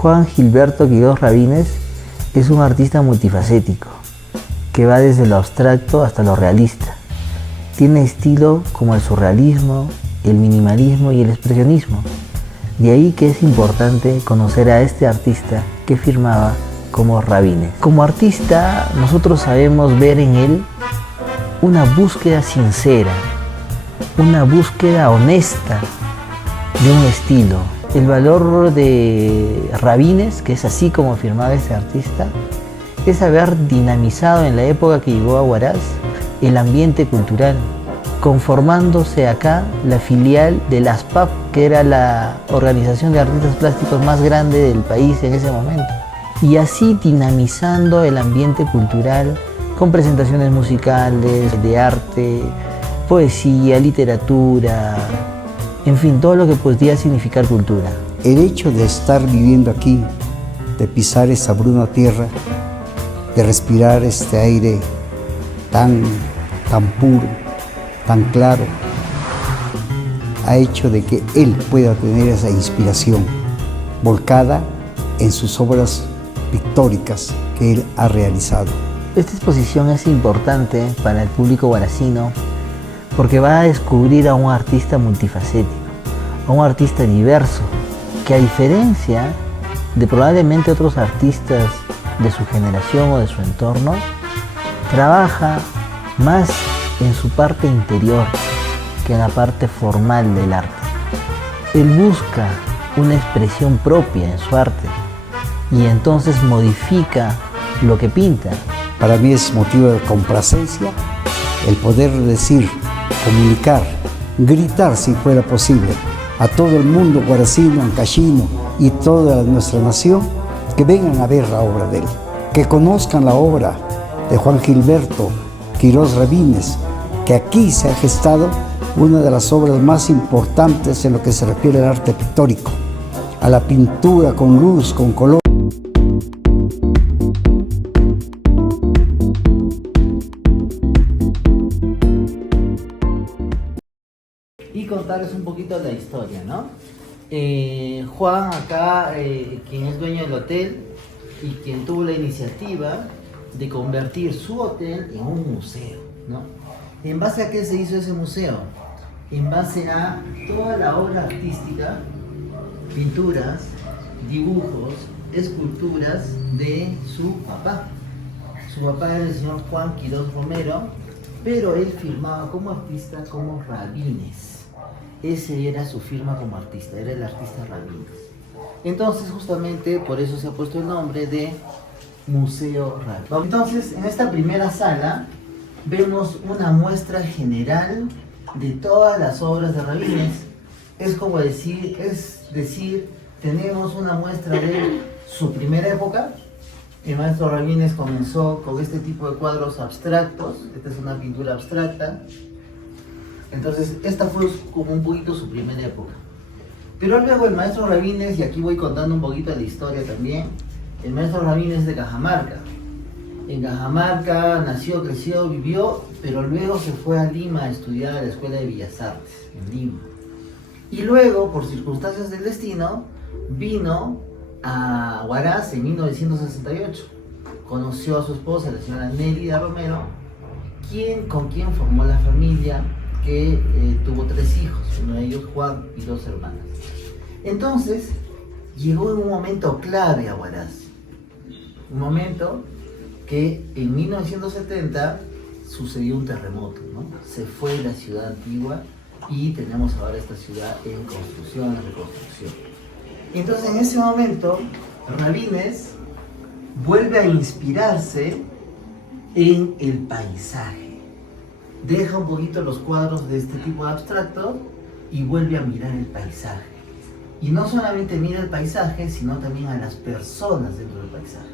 Juan Gilberto Quirós Rabines es un artista multifacético que va desde lo abstracto hasta lo realista. Tiene estilo como el surrealismo, el minimalismo y el expresionismo. De ahí que es importante conocer a este artista que firmaba como Rabines. Como artista, nosotros sabemos ver en él una búsqueda sincera, una búsqueda honesta de un estilo. El valor de Rabines, que es así como firmaba este artista, es haber dinamizado en la época que llegó a Huaraz el ambiente cultural, conformándose acá la filial de la ASPAP, que era la organización de artistas plásticos más grande del país en ese momento. Y así dinamizando el ambiente cultural con presentaciones musicales, de arte, poesía, literatura, en fin, todo lo que podría significar cultura. El hecho de estar viviendo aquí, de pisar esa bruna tierra, de respirar este aire tan puro, tan claro, ha hecho de que él pueda tener esa inspiración volcada en sus obras pictóricas que él ha realizado. Esta exposición es importante para el público huaracino porque va a descubrir a un artista multifacético, a un artista diverso, que a diferencia de probablemente otros artistas de su generación o de su entorno, trabaja más en su parte interior que en la parte formal del arte. Él busca una expresión propia en su arte y entonces modifica lo que pinta. Para mí es motivo de complacencia el poder decir, comunicar, gritar si fuera posible a todo el mundo huaracino, ancashino y toda nuestra nación que vengan a ver la obra de él, que conozcan la obra de Juan Gilberto Quirós Rabines, que aquí se ha gestado una de las obras más importantes en lo que se refiere al arte pictórico, a la pintura con luz, con color. Y contarles un poquito de la historia, ¿no? Juan acá, quien es dueño del hotel y quien tuvo la iniciativa de convertir su hotel en un museo, ¿no? ¿En base a qué se hizo ese museo? En base a toda la obra artística, pinturas, dibujos, esculturas de su papá. Su papá era el señor Juan Quirós Romero, pero él firmaba como artista como Rabines. Ese era su firma como artista, era el artista Rabines. Entonces justamente por eso se ha puesto el nombre de Museo Rabines. Entonces en esta primera sala vemos una muestra general de todas las obras de Rabines. Es como decir, tenemos una muestra de su primera época. El maestro Rabines comenzó con este tipo de cuadros abstractos. Esta es una pintura abstracta. Entonces, esta fue como un poquito su primera época. Pero luego el maestro Rabines, y aquí voy contando un poquito de la historia también, el maestro Rabines es de Cajamarca. En Cajamarca nació, creció, vivió, pero luego se fue a Lima a estudiar a la Escuela de Bellas Artes, en Lima. Y luego, por circunstancias del destino, vino a Huaraz en 1968. Conoció a su esposa, la señora Nélida Romero, con quien formó la familia, que tuvo 3 hijos, uno de ellos Juan y 2 hermanas. Entonces, llegó en un momento clave a Huaraz. Un momento que en 1970 sucedió un terremoto, ¿no? Se fue la ciudad antigua y tenemos ahora esta ciudad en construcción, en reconstrucción. Entonces, en ese momento, Rabines vuelve a inspirarse en el paisaje. Deja un poquito los cuadros de este tipo de abstracto y vuelve a mirar el paisaje. Y no solamente mira el paisaje, sino también a las personas dentro del paisaje.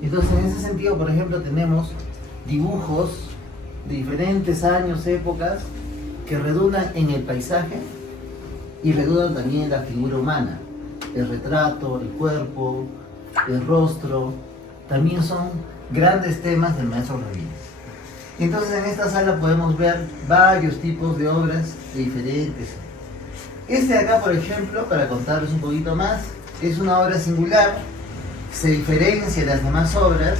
Entonces, en ese sentido, por ejemplo, tenemos dibujos de diferentes años, épocas, que redundan en el paisaje y redundan también en la figura humana. El retrato, el cuerpo, el rostro, también son grandes temas del maestro Rabines. Entonces en esta sala podemos ver varios tipos de obras diferentes. Este de acá, por ejemplo, para contarles un poquito más, es una obra singular, se diferencia de las demás obras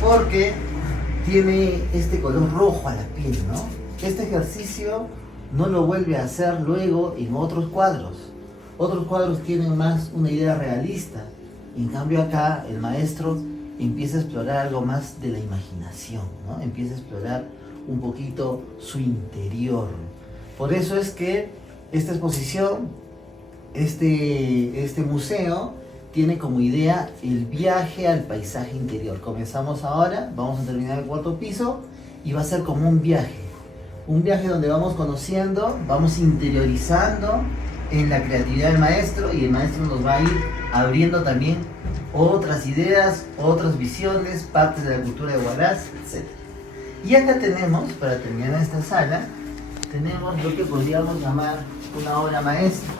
porque tiene este color rojo a la piel, ¿no? Este ejercicio no lo vuelve a hacer luego en otros cuadros. Otros cuadros tienen más una idea realista. En cambio acá el maestro empieza a explorar algo más de la imaginación, ¿no? Empieza a explorar un poquito su interior. Por eso es que esta exposición, este museo, tiene como idea el viaje al paisaje interior. Comenzamos ahora, vamos a terminar el cuarto piso y va a ser como un viaje donde vamos conociendo, vamos interiorizando en la creatividad del maestro, y el maestro nos va a ir abriendo también otras ideas, otras visiones, partes de la cultura de Huaraz, etc. Y acá tenemos, para terminar esta sala, tenemos lo que podríamos llamar una obra maestra.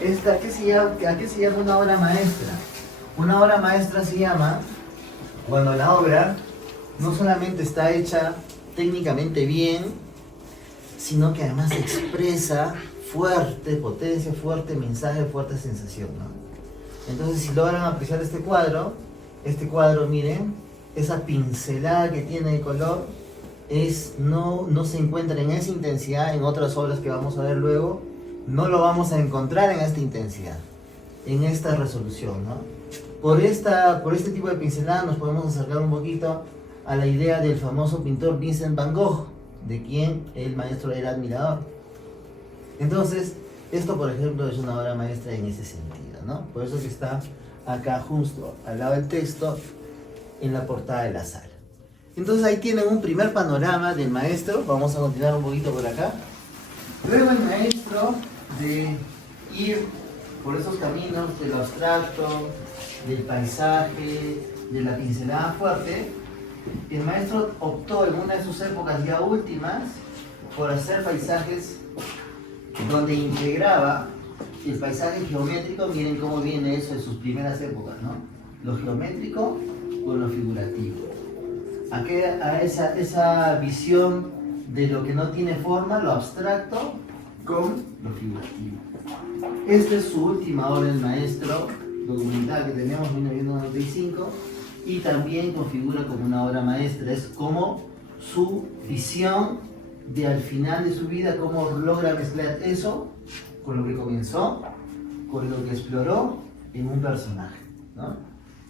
¿A qué se llama una obra maestra? Una obra maestra se llama cuando la obra no solamente está hecha técnicamente bien, sino que además expresa fuerte potencia, fuerte mensaje, fuerte sensación, ¿no? Entonces, si logran apreciar este cuadro, miren, esa pincelada que tiene de color, no se encuentra en esa intensidad en otras obras que vamos a ver luego. No lo vamos a encontrar en esta intensidad, en esta resolución, ¿no? Por este tipo de pincelada nos podemos acercar un poquito a la idea del famoso pintor Vincent Van Gogh, de quien el maestro era admirador. Entonces, esto por ejemplo es una obra maestra en ese sentido, ¿no? Por eso que está acá justo al lado del texto, en la portada de la sala. Entonces ahí tienen un primer panorama del maestro. Vamos a continuar un poquito por acá. Luego el maestro, de ir por esos caminos de lo abstracto, del paisaje, de la pincelada fuerte, el maestro optó en una de sus épocas ya últimas por hacer paisajes donde integraba el paisaje geométrico. Miren cómo viene eso en sus primeras épocas, ¿no? Lo geométrico con lo figurativo. A esa visión de lo que no tiene forma, lo abstracto, con lo figurativo. Esta es su última obra del maestro, documental que tenemos en 1995, y también configura como una obra maestra. Es como su visión de al final de su vida, cómo logra mezclar eso con lo que comenzó, con lo que exploró en un personaje, ¿no?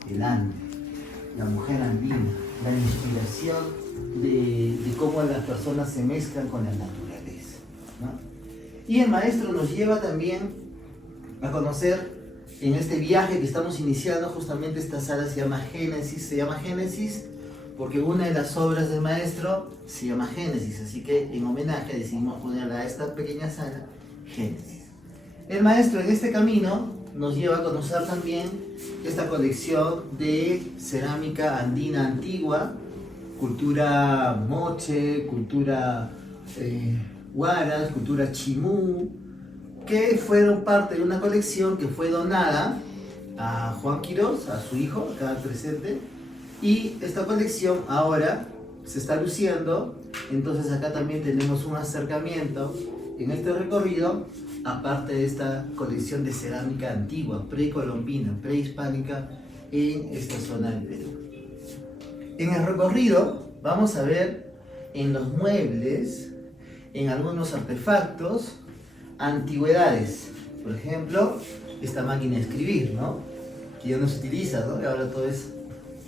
El Ande, la mujer andina, la inspiración de cómo las personas se mezclan con la naturaleza, ¿no? Y el maestro nos lleva también a conocer, en este viaje que estamos iniciando, justamente esta sala se llama Génesis porque una de las obras del maestro se llama Génesis, así que en homenaje decidimos ponerle a esta pequeña sala Génesis. El maestro en este camino nos lleva a conocer también esta colección de cerámica andina antigua, cultura moche, cultura huaraz, cultura chimú, que fueron parte de una colección que fue donada a Juan Quirós, a su hijo, acá presente, y esta colección ahora se está luciendo. Entonces acá también tenemos un acercamiento en este recorrido, aparte de esta colección de cerámica antigua, precolombina, prehispánica, en esta zona del Perú. En el recorrido vamos a ver en los muebles, en algunos artefactos, antigüedades. Por ejemplo, esta máquina de escribir, ¿no? Que ya no se utiliza, ¿no? Y ahora todo es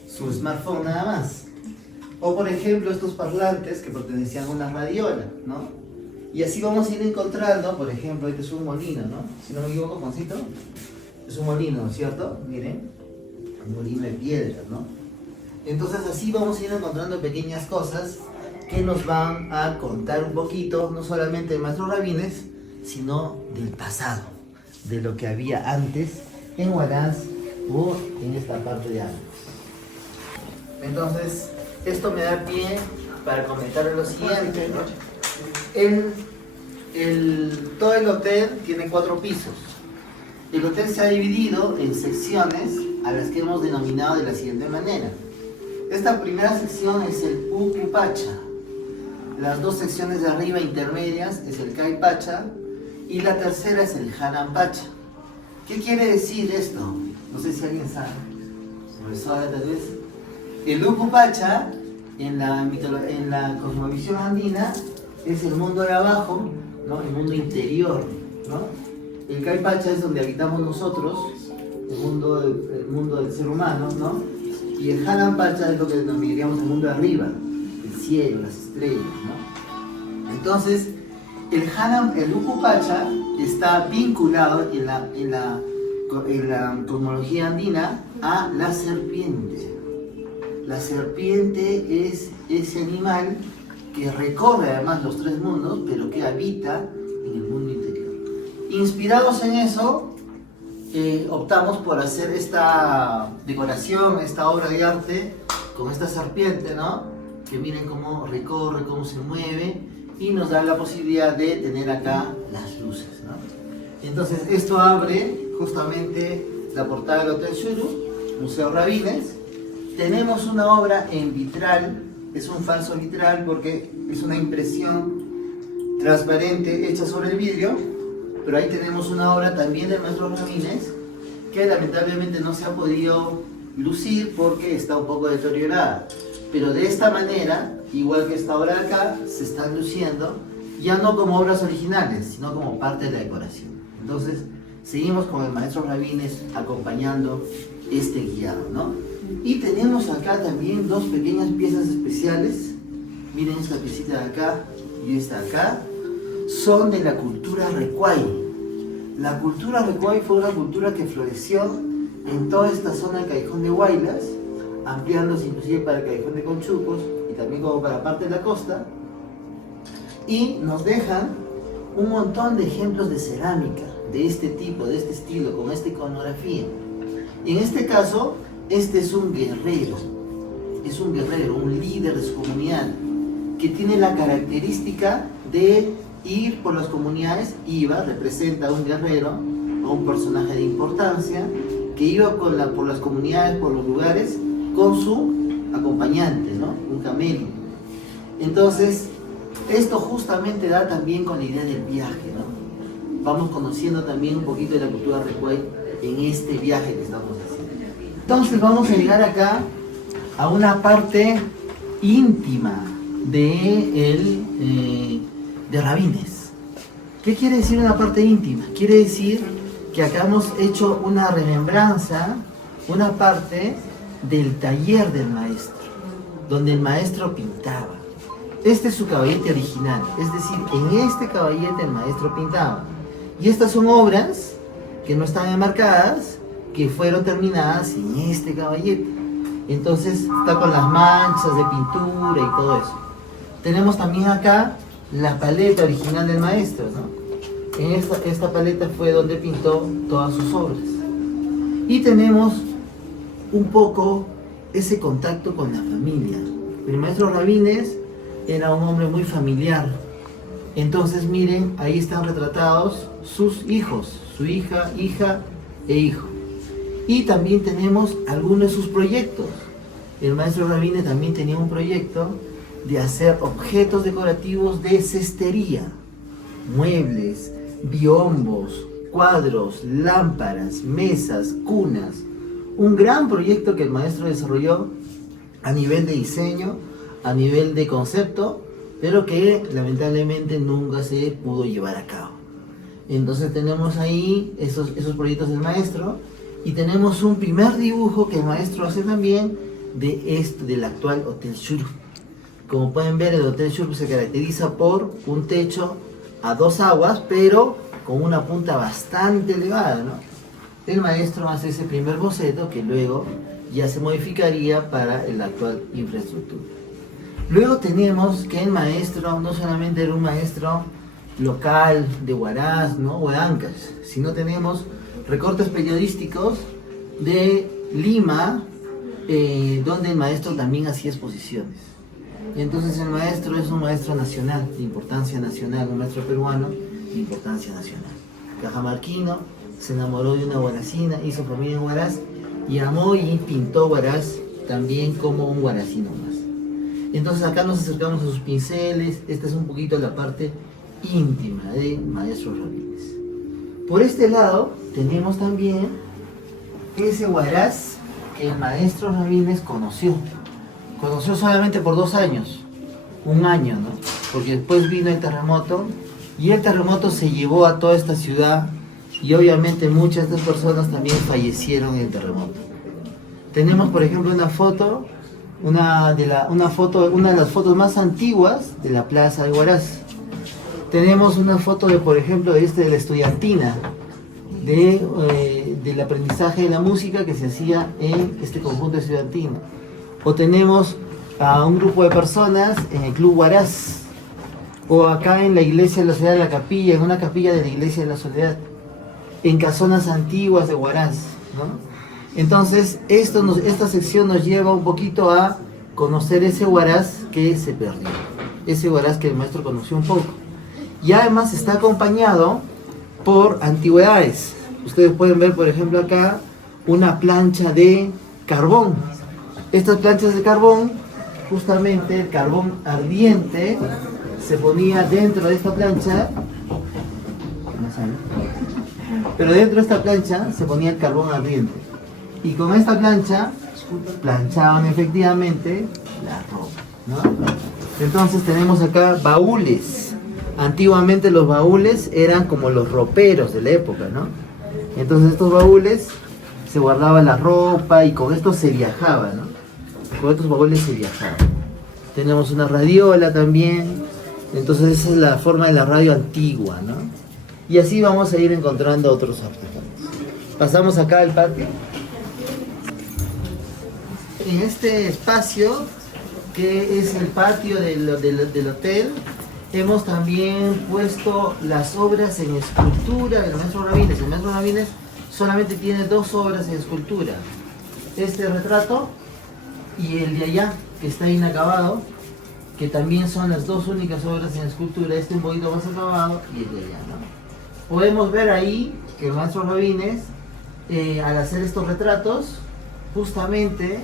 su smartphone nada más. O por ejemplo, estos parlantes que pertenecían a una radiola, ¿no? Y así vamos a ir encontrando, por ejemplo, este es un molino, ¿no? Si no me equivoco, Juancito, es un molino, ¿no es cierto? Miren, un molino de piedra, ¿no? Entonces así vamos a ir encontrando pequeñas cosas que nos van a contar un poquito, no solamente del maestro Rabines, sino del pasado, de lo que había antes en Huaraz o en esta parte de Ámicos. Entonces, esto me da pie para comentar lo siguiente, ¿no? Todo el hotel tiene 4 pisos. El hotel se ha dividido en secciones a las que hemos denominado de la siguiente manera. Esta primera sección es el Ucupacha. Las 2 secciones de arriba intermedias es el Caipacha y la tercera es el Janampacha. ¿Qué quiere decir esto? No sé si alguien sabe. Profesora, tal vez. El Ucupacha, en la cosmovisión andina, es el mundo de abajo, ¿no? El mundo interior, ¿no? El Caipacha es donde habitamos nosotros, el mundo del ser humano, ¿no? Y el Hanampacha es lo que denominaríamos el mundo de arriba, el cielo, las estrellas, ¿no? Entonces, el Ucupacha está vinculado en la cosmología andina a la serpiente. La serpiente es ese animal que recorre además los tres mundos, pero que habita en el mundo interior. Inspirados en eso, optamos por hacer esta decoración, esta obra de arte con esta serpiente, ¿no? Que miren cómo recorre, cómo se mueve, y nos da la posibilidad de tener acá las luces, ¿no? Entonces esto abre justamente la portada del Hotel Xuru, Museo Rabines. Tenemos una obra en vitral, es un falso vitral porque es una impresión transparente hecha sobre el vidrio, pero ahí tenemos una obra también del maestro Rabines que lamentablemente no se ha podido lucir porque está un poco deteriorada. Pero de esta manera, igual que esta obra de acá, se están luciendo ya no como obras originales, sino como parte de la decoración. Entonces, seguimos con el maestro Rabines acompañando este guiado, ¿no? Y tenemos acá también dos pequeñas piezas especiales. Miren esta piecita de acá y esta de acá. Son de la cultura Recuay. La cultura Recuay fue una cultura que floreció en toda esta zona del Callejón de Huaylas, ampliándose inclusive para el Callejón de Conchucos y también como para parte de la costa. Y nos dejan un montón de ejemplos de cerámica de este tipo, de este estilo, con esta iconografía. En este caso, este es un guerrero, un líder de su comunidad, que tiene la característica de ir por las comunidades. Representa a un guerrero, a un personaje de importancia, que iba por las comunidades, por los lugares, con su acompañante, ¿no? Un camello. Entonces, esto justamente da también con la idea del viaje, ¿no? Vamos conociendo también un poquito de la cultura Recuay en este viaje que estamos haciendo. Entonces vamos a llegar acá a una parte íntima de Rabines. ¿Qué quiere decir una parte íntima? Quiere decir que acá hemos hecho una remembranza, una parte del taller del maestro, donde el maestro pintaba. Este es su caballete original, es decir, en este caballete el maestro pintaba. Y estas son obras que no están enmarcadas, que fueron terminadas en este caballete. Entonces está con las manchas de pintura y todo eso. Tenemos también acá la paleta original del maestro, ¿no? En esta paleta fue donde pintó todas sus obras. Y tenemos un poco ese contacto con la familia. El maestro Rabines era un hombre muy familiar. Entonces miren, ahí están retratados sus hijos, su hija e hijo. Y también tenemos algunos de sus proyectos. El maestro Rabines también tenía un proyecto de hacer objetos decorativos de cestería, muebles, biombos, cuadros, lámparas, mesas, cunas. Un gran proyecto que el maestro desarrolló a nivel de diseño, a nivel de concepto, pero que lamentablemente nunca se pudo llevar a cabo. Entonces tenemos ahí esos proyectos del maestro, y tenemos un primer dibujo que el maestro hace también del actual Hotel Xuru. Como pueden ver, el Hotel Xuru se caracteriza por un techo a dos aguas, pero con una punta bastante elevada, ¿no? El maestro hace ese primer boceto que luego ya se modificaría para la actual infraestructura. Luego tenemos que el maestro no solamente era un maestro local de Huaraz, ¿no? O de Ancash, sino tenemos recortes periodísticos de Lima, donde el maestro también hacía exposiciones. Entonces el maestro es un maestro nacional, de importancia nacional, un maestro peruano de importancia nacional. Cajamarquino, se enamoró de una huaracina, hizo familia en Huaraz, y amó y pintó Huaraz también como un huaracino más. Entonces acá nos acercamos a sus pinceles. Esta es un poquito la parte íntima de Maestro Rabines. Por este lado tenemos también ese Huaraz que el maestro Rabines conoció solamente por 2 años, un año, ¿no? Porque después vino el terremoto y el terremoto se llevó a toda esta ciudad y obviamente muchas de estas personas también fallecieron en el terremoto. Tenemos por ejemplo una foto, una de las fotos más antiguas de la plaza de Huaraz. Tenemos una foto de, por ejemplo, de la estudiantina del aprendizaje de la música que se hacía en este conjunto estudiantino. O tenemos a un grupo de personas en el Club Huaraz, o acá en la iglesia de la Soledad de la Capilla, en una capilla de la iglesia de la Soledad, en casonas antiguas de Huaraz, ¿no? Entonces, esta sección nos lleva un poquito a conocer ese Huaraz que se perdió, ese Huaraz que el maestro conoció un poco. Y además está acompañado por antigüedades. Ustedes pueden ver, por ejemplo, acá una plancha de carbón. Estas planchas de carbón, justamente el carbón ardiente se ponía dentro de esta plancha, pero dentro de esta plancha se ponía el carbón ardiente. Y con esta plancha planchaban efectivamente la ropa, ¿no? Entonces tenemos acá baúles. Antiguamente los baúles eran como los roperos de la época, ¿no? Entonces estos baúles se guardaba la ropa y con esto se viajaba, ¿no? Con estos baúles se viajaba. Tenemos una radiola también. Entonces esa es la forma de la radio antigua, ¿no? Y así vamos a ir encontrando otros artefactos. Pasamos acá al patio. En este espacio, que es el patio del hotel, hemos también puesto las obras en escultura del maestro Rabines. El maestro Rabines solamente tiene 2 obras en escultura. Este retrato y el de allá, que está inacabado, que también son las 2 únicas obras en escultura. Este un poquito más acabado y el de allá, ¿no? Podemos ver ahí que el maestro Rabines, al hacer estos retratos, justamente,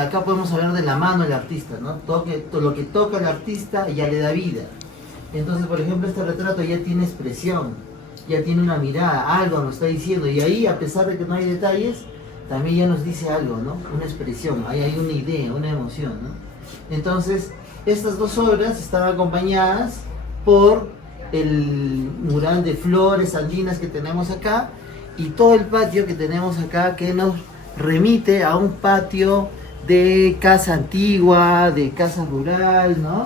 acá podemos hablar de la mano del artista, ¿no? Todo lo que toca el artista ya le da vida. Entonces, por ejemplo, este retrato ya tiene expresión, ya tiene una mirada, algo nos está diciendo. Y ahí, a pesar de que no hay detalles, también ya nos dice algo, ¿no? Una expresión, ahí hay una idea, una emoción, ¿no? Entonces, estas 2 obras están acompañadas por el mural de flores andinas que tenemos acá y todo el patio que tenemos acá, que nos remite a un patio de casa antigua, de casa rural, ¿no?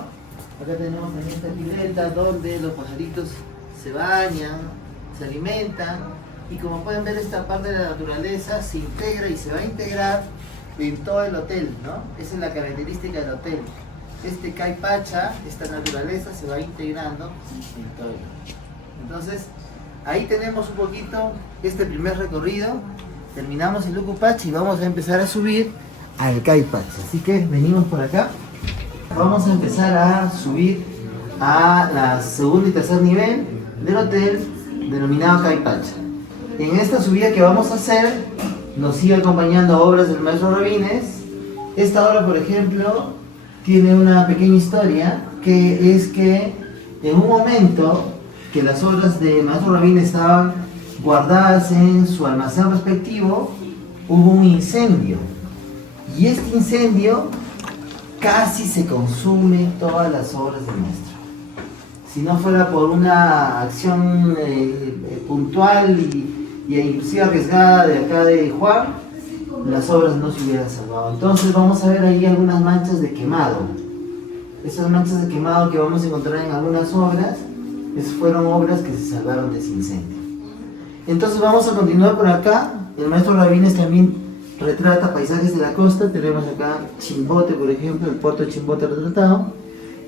Acá tenemos también esta pileta donde los pajaritos se bañan, se alimentan, y como pueden ver, esta parte de la naturaleza se integra y se va a integrar en todo el hotel, ¿no? Esa es la característica del hotel. Este caipacha, esta naturaleza se va integrando en todo el hotel. Entonces, ahí tenemos un poquito este primer recorrido. Terminamos el Ucupacha y vamos a empezar a subir al Caipacha. Así que venimos por acá. Vamos a empezar a subir a la segundo y tercer nivel del hotel denominado Caipacha. En esta subida que vamos a hacer nos sigue acompañando obras del maestro Rabines. Esta obra, por ejemplo, tiene una pequeña historia, que es que en un momento que las obras de maestro Rabines estaban guardadas en su almacén respectivo, hubo un incendio, y este incendio casi se consume todas las obras del maestro. Si no fuera por una acción puntual y inclusive arriesgada de acá de Juan, las obras no se hubieran salvado. Entonces vamos a ver ahí algunas manchas de quemado. Esas manchas de quemado que vamos a encontrar en algunas obras, esas fueron obras que se salvaron de ese incendio. Entonces vamos a continuar por acá. El maestro Rabines también retrata paisajes de la costa. Tenemos acá Chimbote, por ejemplo, el puerto de Chimbote retratado.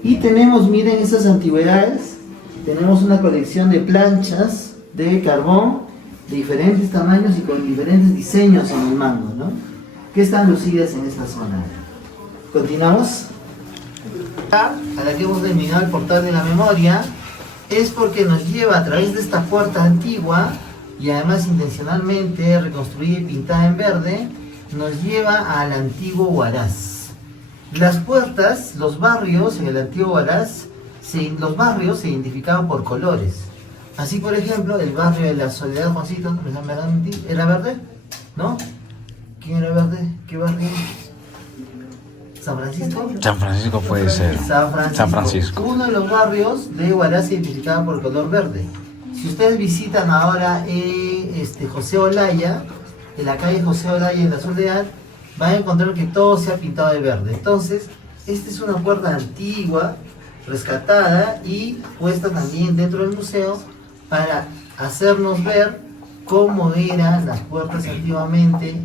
Y tenemos, miren esas antigüedades, tenemos una colección de planchas de carbón de diferentes tamaños y con diferentes diseños en el mango, ¿no? Que están lucidas en esta zona. Continuamos. A la que hemos denominado el portal de la memoria, es porque nos lleva a través de esta puerta antigua, y además intencionalmente reconstruida y pintada en verde, nos lleva al antiguo Huaraz. Las puertas, los barrios en el antiguo Huaraz, los barrios se identificaban por colores. Así, por ejemplo, el barrio de la Soledad, Juancito, ¿era verde? ¿No? ¿Quién era verde? ¿Qué barrio? ¿San Francisco? San Francisco puede ser. San Francisco. Uno de los barrios de Huaraz se identificaba por el color verde. Si ustedes visitan ahora José Olaya, en la calle José Olaya en la Soledad, van a encontrar que todo se ha pintado de verde. Entonces, esta es una puerta antigua, rescatada y puesta también dentro del museo para hacernos ver cómo eran las puertas antiguamente,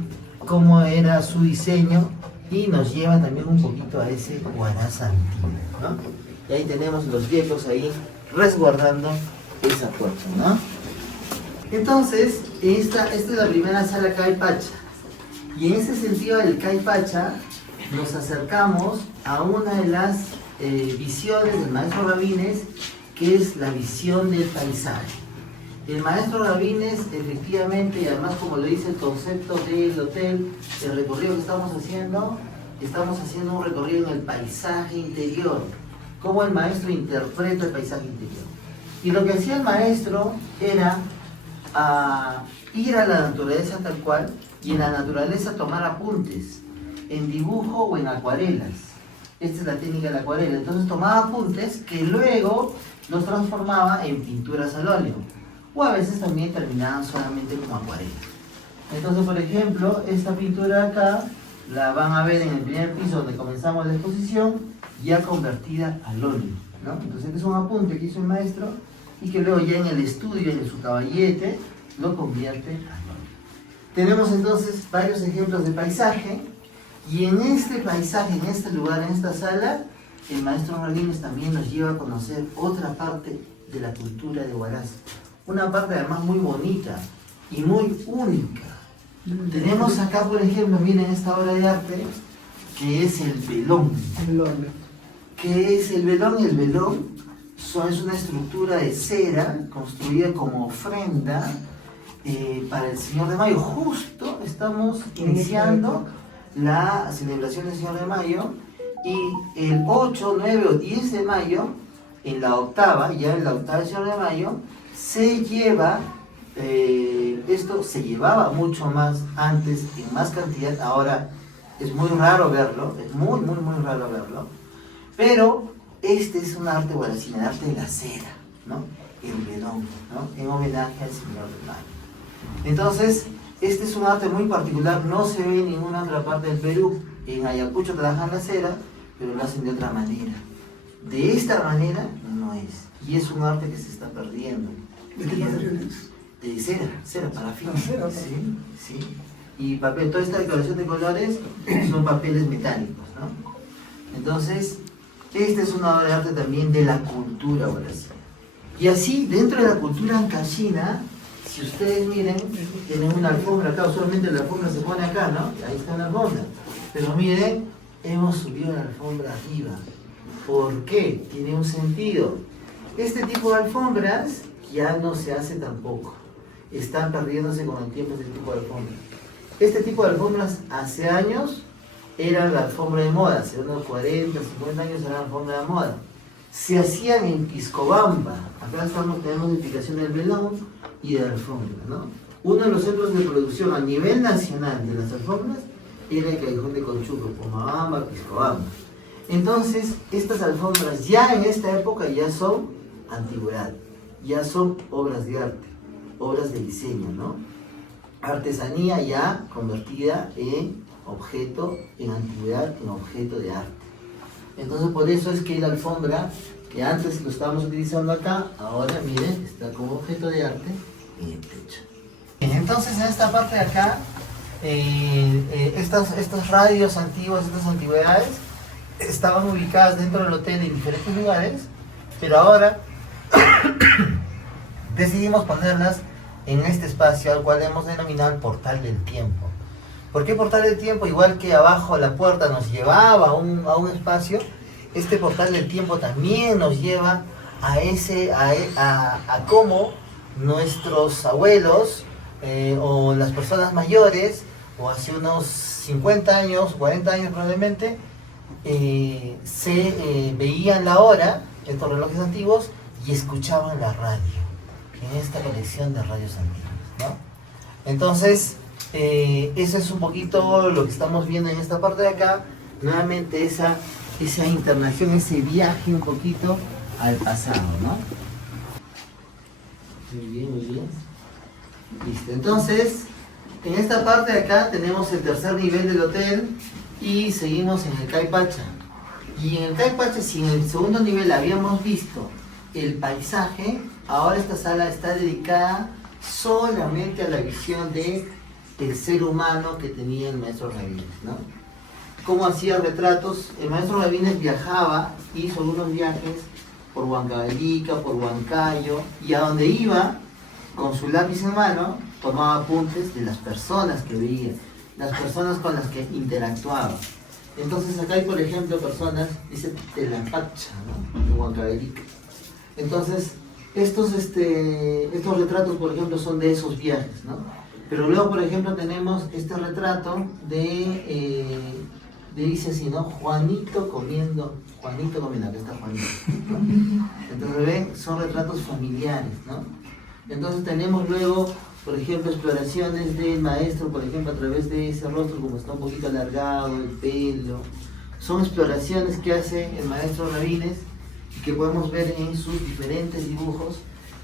cómo era su diseño, y nos lleva también un poquito a ese Huaraz antiguo, ¿no? Y ahí tenemos los viejos ahí resguardando esa puerta, ¿no? Entonces, esta es la primera sala Caipacha. Y en ese sentido del Caipacha nos acercamos a una de las visiones del maestro Rabines, que es la visión del paisaje. El maestro Rabines, efectivamente, y además como lo dice el concepto del hotel, el recorrido que estamos haciendo un recorrido en el paisaje interior, cómo el maestro interpreta el paisaje interior. Y lo que hacía el maestro era ir a la naturaleza tal cual, y en la naturaleza tomar apuntes, en dibujo o en acuarelas. Esta es la técnica de la acuarela. Entonces tomaba apuntes que luego los transformaba en pinturas al óleo, o a veces también terminaban solamente como acuarela. Entonces, por ejemplo, esta pintura de acá la van a ver en el primer piso donde comenzamos la exposición, ya convertida al óleo, ¿no? Entonces este es un apunte que hizo el maestro y que luego ya en el estudio, en su caballete, lo convierte al óleo. Tenemos entonces varios ejemplos de paisaje, y en este paisaje, en este lugar, en esta sala, el maestro Rabines también nos lleva a conocer otra parte de la cultura de Huaraz. Una parte además muy bonita y muy única. Tenemos acá, por ejemplo, miren esta obra de arte, que es el velón. ¿Qué es el velón? El velón es una estructura de cera construida como ofrenda para el Señor de Mayo. Justo estamos iniciando la celebración del Señor de Mayo, y el 8, 9 o 10 de mayo, en la octava del Señor de Mayo, se lleva, esto se llevaba mucho más antes, en más cantidad. Ahora es muy raro verlo, es muy raro verlo, pero este es un arte huaracino, el arte de la cera, ¿no? El velón, ¿no? En homenaje al Señor de Mayo. Entonces, este es un arte muy particular, no se ve en ninguna otra parte del Perú. En Ayacucho trabajan la cera, pero lo hacen de otra manera. De esta manera no es, y es un arte que se está perdiendo. ¿De qué material es? De cera, parafina. Cera, sí, sí. Y papel, toda esta decoración de colores son papeles metálicos, ¿no? Entonces, esta es una obra de arte también de la cultura brasileña. Y así, dentro de la cultura ancashina, si ustedes miren, tienen una alfombra acá, usualmente la alfombra se pone acá, ¿no? Ahí está la alfombra. Pero miren, hemos subido la alfombra arriba. ¿Por qué? Tiene un sentido. Este tipo de alfombras ya no se hace tampoco. Están perdiéndose con el tiempo este tipo de alfombras. Este tipo de alfombras hace años era la alfombra de moda, hace unos 40, 50 años era la alfombra de moda. Se hacían en Piscobamba. Acá tenemos la explicación del velón y de la alfombra, ¿no? Uno de los centros de producción a nivel nacional de las alfombras era el Callejón de Conchuco, Pomabamba, Piscobamba. Entonces, estas alfombras ya en esta época ya son antigüedad, ya son obras de arte, obras de diseño, ¿no? Artesanía ya convertida en objeto, en antigüedad, en objeto de arte. Entonces, por eso es que la alfombra, que antes lo estábamos utilizando acá, ahora miren, está como objeto de arte en el techo. Entonces, en esta parte de acá, estas radios antiguas, estas antigüedades, estaban ubicadas dentro del hotel en diferentes lugares, pero ahora decidimos ponerlas en este espacio al cual hemos denominado el Portal del Tiempo. ¿Por qué Portal del Tiempo? Igual que abajo la puerta nos llevaba a un espacio, este Portal del Tiempo también nos lleva a cómo nuestros abuelos o las personas mayores, o hace unos 50 años, 40 años probablemente, se veían la hora, estos relojes antiguos, y escuchaban la radio. en esta colección de radios antiguos, ¿no? Entonces, eso es un poquito lo que estamos viendo en esta parte de acá. Nuevamente esa internación, ese viaje un poquito al pasado, ¿no? Muy bien, muy bien. Listo. Entonces, en esta parte de acá tenemos el tercer nivel del hotel y seguimos en el Caipacha. Y en el Caipacha, si en el segundo nivel habíamos visto el paisaje, ahora esta sala está dedicada solamente a la visión de el ser humano que tenía el maestro Rabines, ¿no? Cómo hacía retratos. El maestro Rabines viajaba, hizo algunos viajes por Huancavelica, por Huancayo, y a donde iba, con su lápiz en mano, tomaba apuntes de las personas que veía, las personas con las que interactuaba. Entonces acá hay, por ejemplo, personas, dice Telampacha, ¿no? De Huancavelica. Entonces, estos retratos, por ejemplo, son de esos viajes, ¿no? Pero luego, por ejemplo, tenemos este retrato dice así, ¿no? Juanito comiendo, acá está Juanito, ¿no? Entonces, ven, son retratos familiares, ¿no? Entonces tenemos luego, por ejemplo, exploraciones del maestro, por ejemplo, a través de ese rostro, como está un poquito alargado, el pelo. Son exploraciones que hace el maestro Rabines y que podemos ver en sus diferentes dibujos,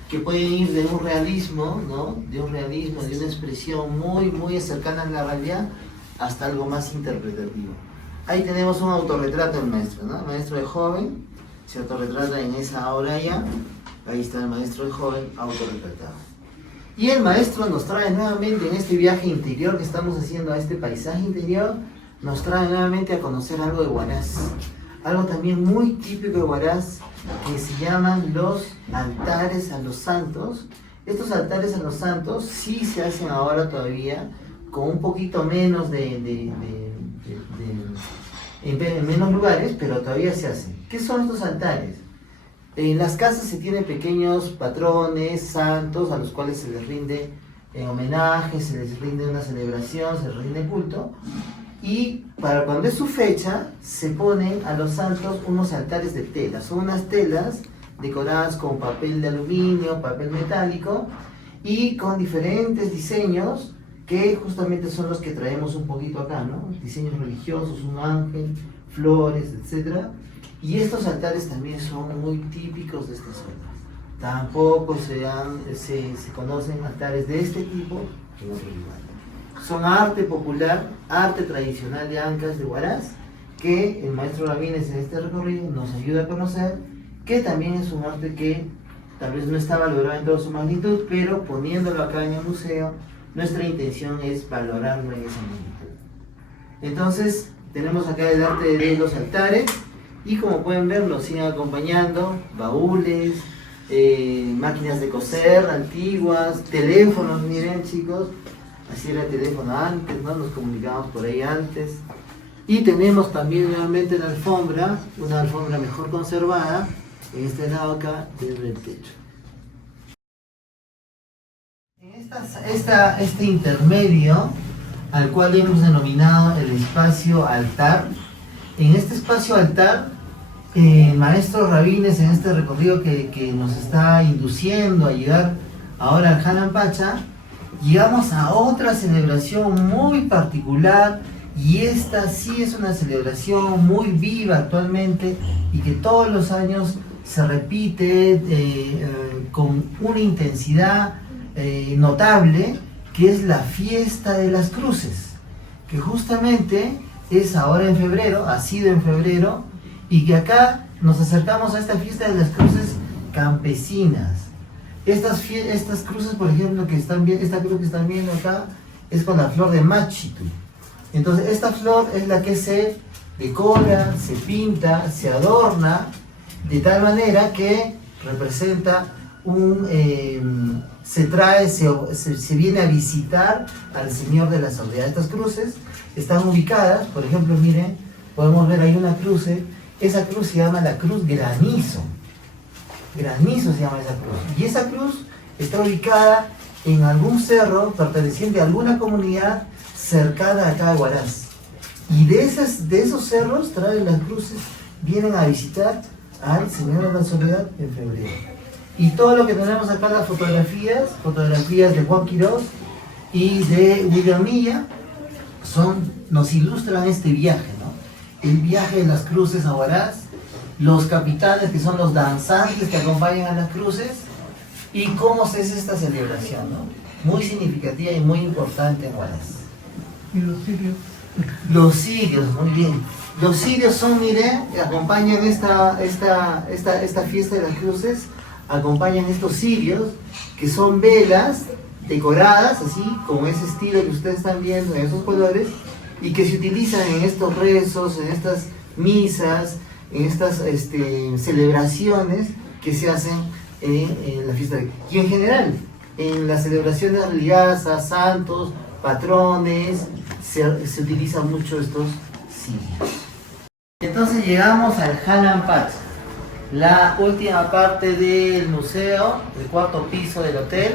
que pueden ir de un realismo, ¿no? De un realismo, de una expresión muy, muy cercana a la realidad, hasta algo más interpretativo. Ahí tenemos un autorretrato del maestro, ¿no? El maestro de joven se autorretrata en esa obra ya. Ahí está el maestro de joven autorretratado. Y el maestro nos trae nuevamente en este viaje interior que estamos haciendo a este paisaje interior, nos trae nuevamente a conocer algo de Huaraz. Algo también muy típico de Huaraz, que se llaman los altares a los santos. Estos altares a los santos sí se hacen ahora todavía, con un poquito menos en menos lugares, pero todavía se hacen. ¿Qué son estos altares? En las casas se tienen pequeños patrones, santos, a los cuales se les rinde homenaje, se les rinde una celebración, se les rinde culto. Y para cuando es su fecha, se ponen a los santos unos altares de tela. Son unas telas decoradas con papel de aluminio, papel metálico y con diferentes diseños que justamente son los que traemos un poquito acá, ¿no? Diseños religiosos, un ángel, flores, etc. Y estos altares también son muy típicos de esta zona. Tampoco se conocen altares de este tipo en otro lugar. Son arte popular, arte tradicional de Ancas de Huaraz, que el maestro Rabines en este recorrido nos ayuda a conocer, que también es un arte que tal vez no está valorado en toda su magnitud, pero poniéndolo acá en el museo, nuestra intención es valorarlo en esa magnitud. Entonces, tenemos acá el arte de los altares, y como pueden ver, nos siguen acompañando baúles, máquinas de coser antiguas, teléfonos, miren chicos, así era el teléfono antes, ¿no? Nos comunicábamos por ahí antes. Y tenemos también nuevamente la alfombra, una alfombra mejor conservada, en este lado acá del techo. En este intermedio, al cual hemos denominado el espacio altar, en este espacio altar, el maestro Rabines, en este recorrido que nos está induciendo a llegar ahora al Janampacha, llegamos a otra celebración muy particular, y esta sí es una celebración muy viva actualmente y que todos los años se repite con una intensidad notable, que es la fiesta de las cruces, que justamente es ahora en febrero, ha sido en febrero, y que acá nos acercamos a esta fiesta de las cruces campesinas. Estas cruces, por ejemplo, esta cruz que están viendo acá, es con la flor de machitu. Entonces, esta flor es la que se decora, se pinta, se adorna, de tal manera que representa se viene a visitar al Señor de la Soledad. Estas cruces están ubicadas, por ejemplo, miren, podemos ver ahí una cruz, esa cruz se llama la cruz Granizo. Granizo se llama esa cruz. Y esa cruz está ubicada en algún cerro perteneciente a alguna comunidad cercana acá a Huaraz. Y de esos cerros traen las cruces, vienen a visitar al Señor de la Soledad en febrero. Y todo lo que tenemos acá, las fotografías de Juan Quirós y de William Milla, nos ilustran este viaje, ¿no? El viaje de las cruces a Huaraz, los capitanes que son los danzantes que acompañan a las cruces y cómo se hace esta celebración, ¿no? Muy significativa y muy importante en Huaraz. ¿Y los sirios? Los sirios, muy bien. Los sirios son, miren, acompañan esta fiesta de las cruces, acompañan estos cirios, que son velas decoradas, así, con ese estilo que ustedes están viendo, en esos colores, y que se utilizan en estos rezos, en estas misas, en estas celebraciones que se hacen en la fiesta. Y en general, en las celebraciones religiosas, santos, patrones, se utilizan mucho estos cirios. Entonces llegamos al Hanan Pacha, la última parte del museo, el cuarto piso del hotel,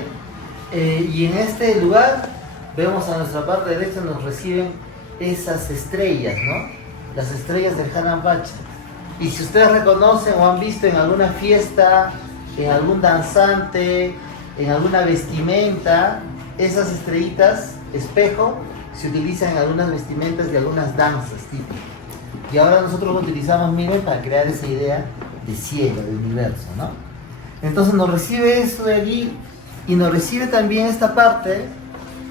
y en este lugar vemos a nuestra parte derecha nos reciben esas estrellas, ¿no? Las estrellas del Hanan Pacha. Y si ustedes reconocen o han visto en alguna fiesta, en algún danzante, en alguna vestimenta, esas estrellitas, espejo, se utilizan en algunas vestimentas de algunas danzas típicas. Y ahora nosotros lo utilizamos, miren, para crear esa idea de cielo, de universo, ¿no? Entonces nos recibe esto de allí y nos recibe también esta parte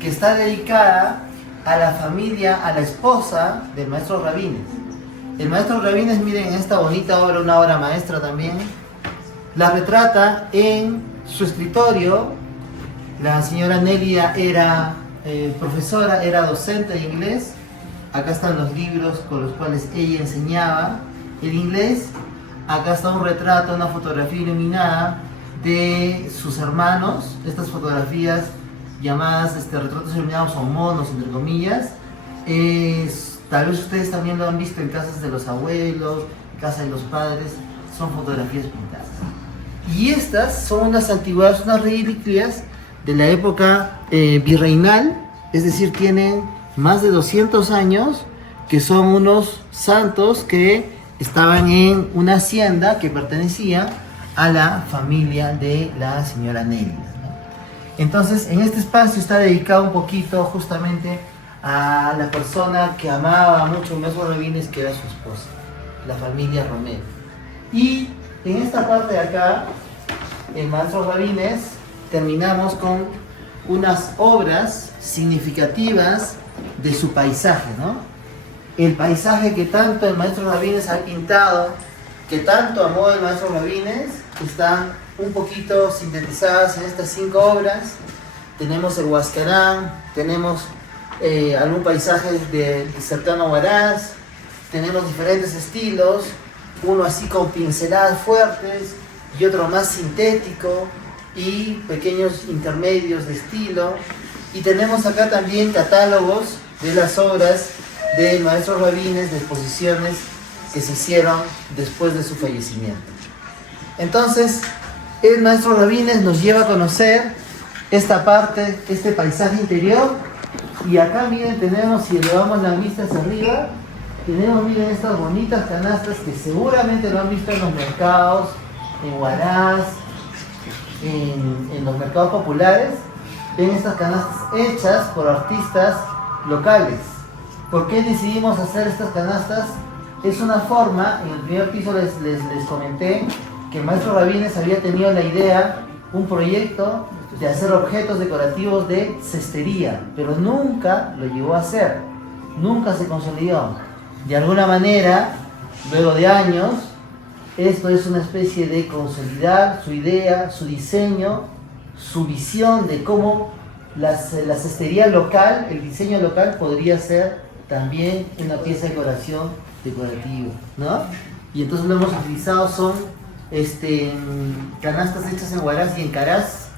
que está dedicada a la familia, a la esposa del maestro Rabines. El maestro Rabines, miren, esta bonita obra, una obra maestra también, la retrata en su escritorio. La señora Nélida era profesora, era docente de inglés. Acá están los libros con los cuales ella enseñaba el inglés. Acá está un retrato, una fotografía iluminada de sus hermanos. Estas fotografías llamadas retratos iluminados o monos, entre comillas. Tal vez ustedes también lo han visto en casas de los abuelos, en casas de los padres. Son fotografías pintadas. Y estas son unas antigüedades, unas reliquias de la época virreinal, es decir, tienen más de 200 años, que son unos santos que estaban en una hacienda que pertenecía a la familia de la señora Nélida, ¿no? Entonces, en este espacio está dedicado un poquito justamente a la persona que amaba mucho a Maestro Rabines, que era su esposa, la familia Romero. Y en esta parte de acá, el Maestro Rabines, terminamos con unas obras significativas de su paisaje, ¿no? El paisaje que tanto el maestro Rabines ha pintado, que tanto amó el maestro Rabines, están un poquito sintetizadas en estas 5 obras. Tenemos el Huascarán, tenemos algún paisaje de cercano a Huaraz, tenemos diferentes estilos, uno así con pinceladas fuertes y otro más sintético y pequeños intermedios de estilo. Y tenemos acá también catálogos de las obras del maestro Rabines, de exposiciones que se hicieron después de su fallecimiento. Entonces, el maestro Rabines nos lleva a conocer esta parte, este paisaje interior. Y acá, miren, tenemos, si elevamos la vista hacia arriba, tenemos, miren, estas bonitas canastas que seguramente lo han visto en los mercados, en Huaraz, en los mercados populares. Ven estas canastas hechas por artistas locales. ¿Por qué decidimos hacer estas canastas? Es una forma, en el primer piso les comenté que el maestro Rabines había tenido la idea, un proyecto de hacer objetos decorativos de cestería, pero nunca lo llegó a hacer, nunca se consolidó. De alguna manera, luego de años, esto es una especie de consolidar su idea, su diseño, su visión de cómo la cestería local, el diseño local podría ser también una pieza de decoración decorativa, ¿no? Y entonces lo hemos utilizado, son canastas hechas en Huaraz y en Caraz,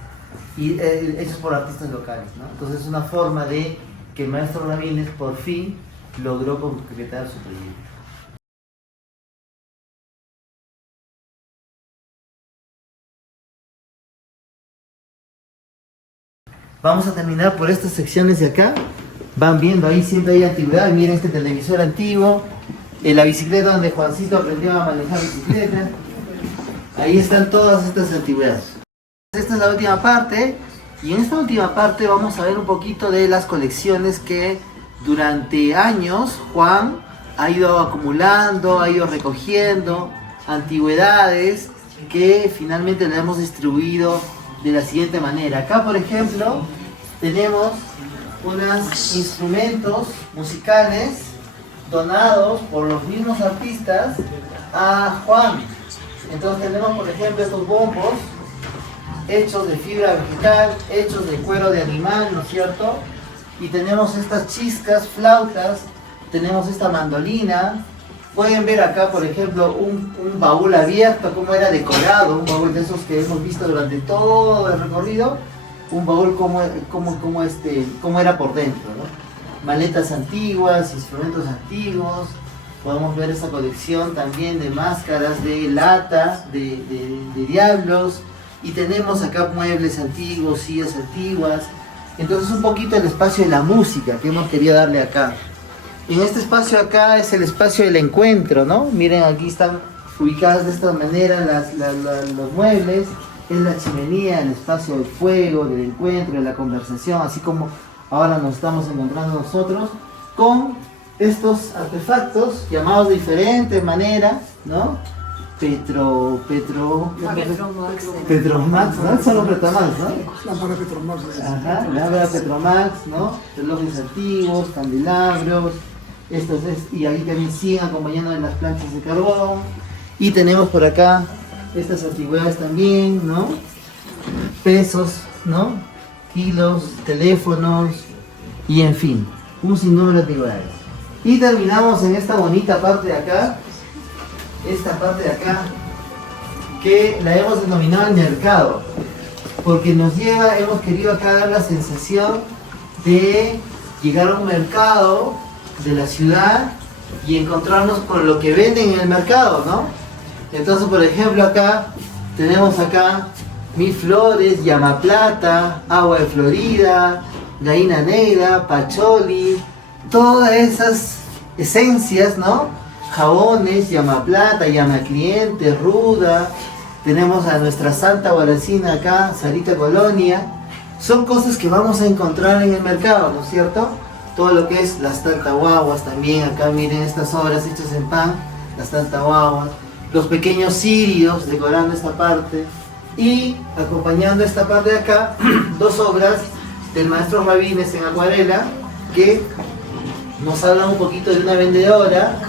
y hechas por artistas locales, ¿no? Entonces es una forma de que el maestro Rabines por fin logró concretar su proyecto. Vamos a terminar por estas secciones de acá. Van viendo, ahí siempre hay antigüedad. Miren este televisor antiguo, la bicicleta donde Juancito aprendió a manejar bicicleta. Ahí están todas estas antigüedades. Esta es la última parte, y en esta última parte vamos a ver un poquito de las colecciones que durante años Juan ha ido acumulando, ha ido recogiendo antigüedades que finalmente le hemos distribuido de la siguiente manera. Acá, por ejemplo, tenemos unos instrumentos musicales donados por los mismos artistas a Juan. Entonces tenemos, por ejemplo, estos bombos hechos de fibra vegetal, hechos de cuero de animal, ¿no es cierto? Y tenemos estas chiscas, flautas, tenemos esta mandolina. Pueden ver acá, por ejemplo, un baúl abierto, cómo era decorado, un baúl de esos que hemos visto durante todo el recorrido, un baúl como era por dentro, ¿no? Maletas antiguas, instrumentos antiguos. Podemos ver esta colección también de máscaras de lata, de diablos. Y tenemos acá muebles antiguos, sillas antiguas. Entonces un poquito el espacio de la música que hemos querido darle acá. En este espacio acá es el espacio del encuentro, ¿no? Miren, aquí están ubicadas de esta manera los muebles. Es la chimenea, el espacio del fuego, del encuentro, de la conversación, así como ahora nos estamos encontrando nosotros con estos artefactos llamados de diferentes maneras, ¿no? Petromax, ¿no? Son los Petromax, ¿no? Lámpara Petromax. Ajá, lámpara Petromax, ¿no? Relojes antiguos, candelabros, y ahí también siguen acompañando en las planchas de carbón. Y tenemos por acá estas antigüedades también, ¿no? Pesos, ¿no? Kilos, teléfonos, y en fin, un sinnúmero de antigüedades. Y terminamos en esta bonita parte de acá, que la hemos denominado el mercado, porque hemos querido acá dar la sensación de llegar a un mercado de la ciudad y encontrarnos con lo que venden en el mercado, ¿no? Entonces, por ejemplo, acá tenemos acá Miraflores, Llamaplata, Agua de Florida, Gallina Negra, Pacholi, todas esas esencias, ¿no? Jabones, Llamaplata, Llamacliente, Ruda. Tenemos a nuestra Santa Guaracina acá, Sarita Colonia. Son cosas que vamos a encontrar en el mercado, ¿no es cierto? Todo lo que es las tantahuaguas también. Acá miren estas obras hechas en pan, las tantahuaguas. Los pequeños cirios decorando esta parte. Y acompañando esta parte de acá, dos obras del maestro Rabines en acuarela que nos hablan un poquito de una vendedora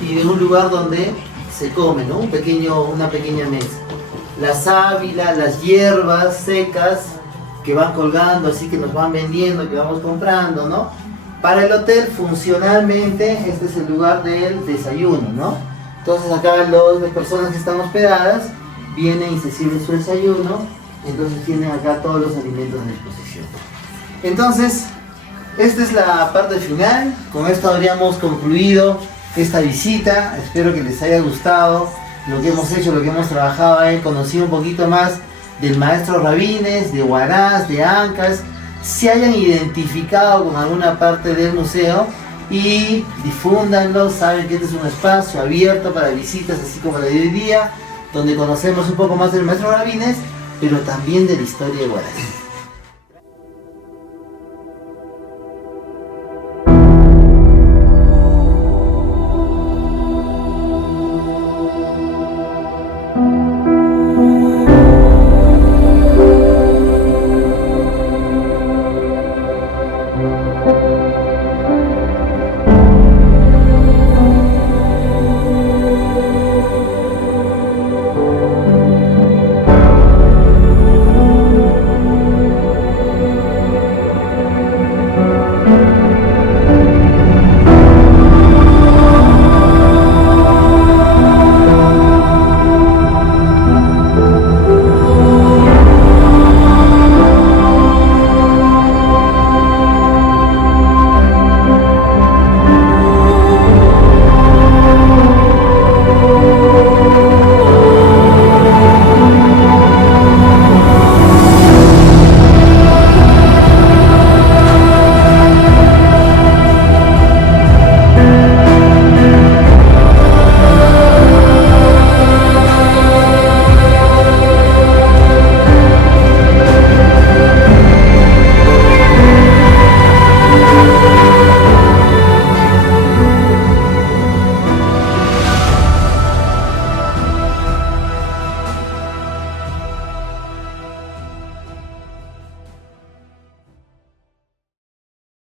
y de un lugar donde se come, ¿no? Una pequeña mesa. La sábila, las hierbas secas que van colgando, así que nos van vendiendo, que vamos comprando, ¿no? Para el hotel, funcionalmente, este es el lugar del desayuno, ¿no? Entonces acá las personas que están hospedadas vienen y se sirven su desayuno, entonces tienen acá todos los alimentos a disposición. Entonces, esta es la parte final. Con esto habríamos concluido esta visita. Espero que les haya gustado lo que hemos hecho, lo que hemos trabajado, conocido un poquito más del maestro Rabines, de Huaraz, de Ancash, se hayan identificado con alguna parte del museo y difúndanlo. Saben que este es un espacio abierto para visitas, así como la de hoy día, donde conocemos un poco más del maestro Rabines, pero también de la historia de Huaraz. Thank you.